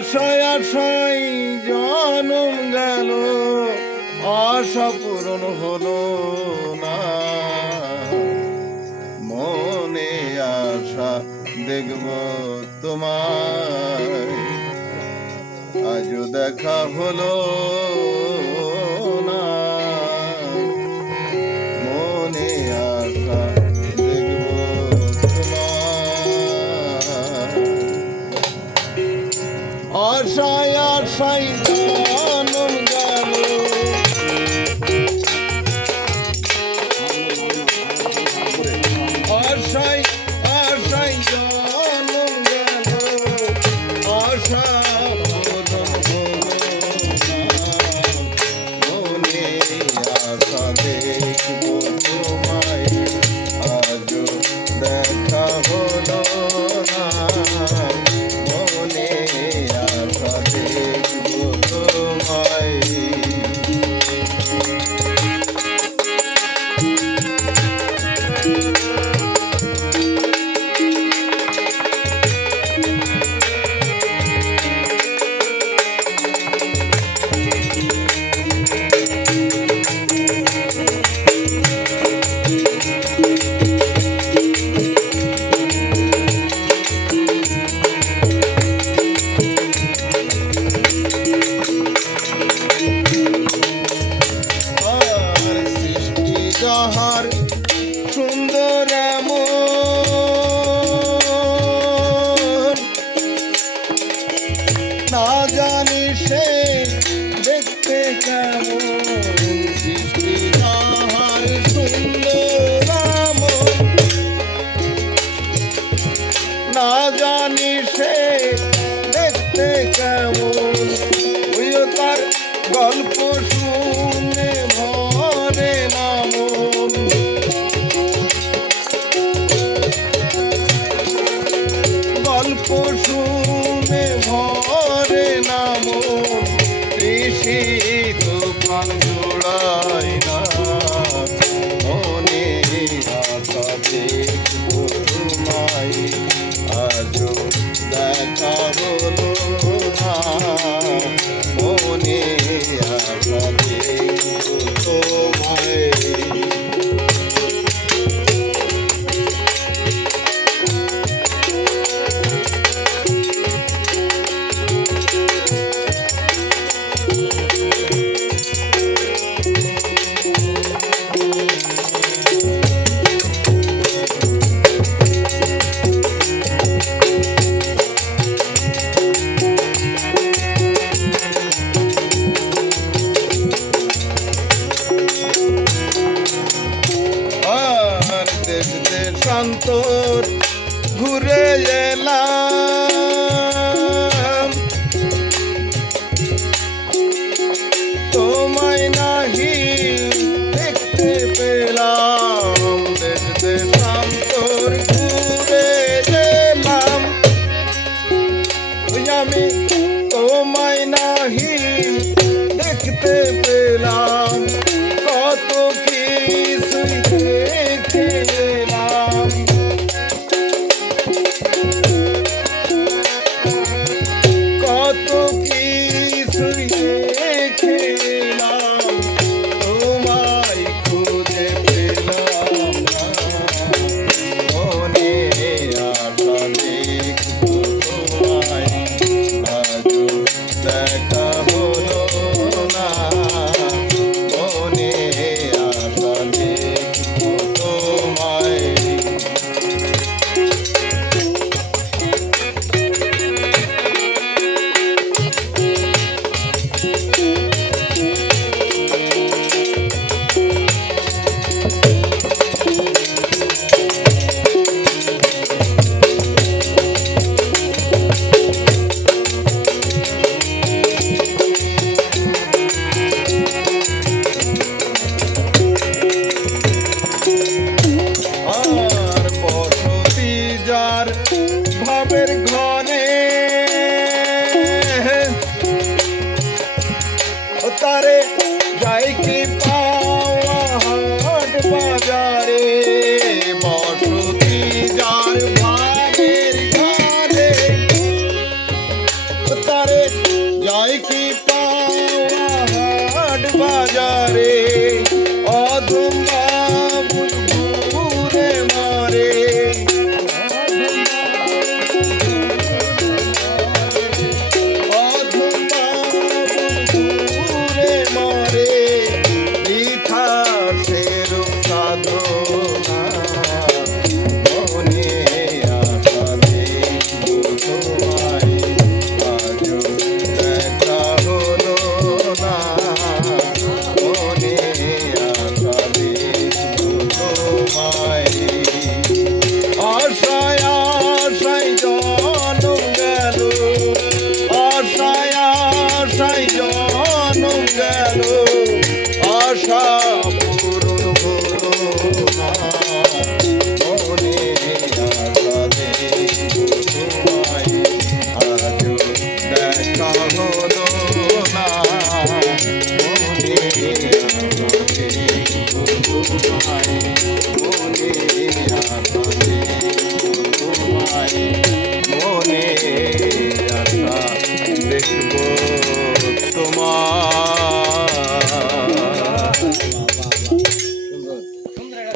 আশায় আশায় জনম গেল, আশা পূরণ হলো না। মনে আশা দেখব তোমায়, আজও দেখা হলো না। মনে আশা দেখব তোমায়, আশায় আশায় জনম গেল, আশায় আশায় জনম গেল, আশা পূরণ হলো না। মনে আশা দেখব তোমায়, আজও দেখা হলো না। মনে আশা দেখব তোমায়, যাহার সুন্দর এমন, না জানি সে দেখতে কেমন। সৃষ্টি যাহার সুন্দর এমন, না জানি সে দেখতে কেমন। ওইও তার গল্প শুনে ভরে না মন, গল্প শুনে ভরে না মন। তৃষিত প্রাণ জোড়ায় না, মনে আশা দেখব তোমায়, আজও দেখা হলো না। মনে আশা দেখব তোমায়, দেশান্তর ঘুরে এলাম, তোমায় নাহি দেখতে পেলাম। দেশান্তর ঘুরে এলাম, আমি তোমায় নাহি দেখতে পেলাম। কত কিছুই দেখে এলাম, আসবো